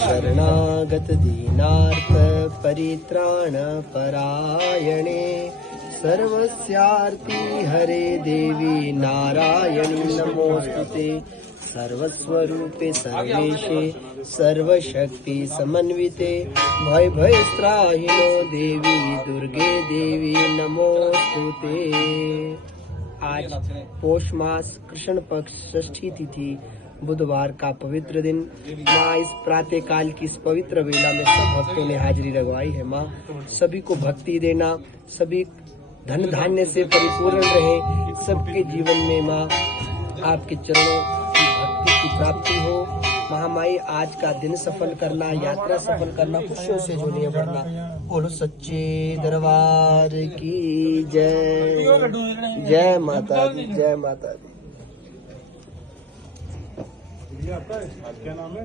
शरणागत दीनार्थ परित्राण परायणे सर्वस्यार्ति हरे देवी नारायणी नमोस्तुते। सर्वस्वरूपे सर्वेशे सर्वशक्ति समन्विते भयभयत्राहिनो देवी दुर्गे देवी नमोस्तुते। आज पौष मास कृष्ण पक्ष षष्ठी तिथि बुधवार का पवित्र दिन। माँ इस प्रातः काल की इस पवित्र वेला में सब भक्तों ने हाजिरी लगवाई है। माँ सभी को भक्ति देना, सभी धन धान्य से परिपूर्ण रहे, सबके जीवन में माँ आपके चरणों की भक्ति की प्राप्ति हो। महामाई आज का दिन सफल करना, यात्रा सफल करना, खुशियों से झोलिए भरना। बोलो सच्चे दरबार की जय। जय माता दी, जय माता दी। आपका क्या नाम है?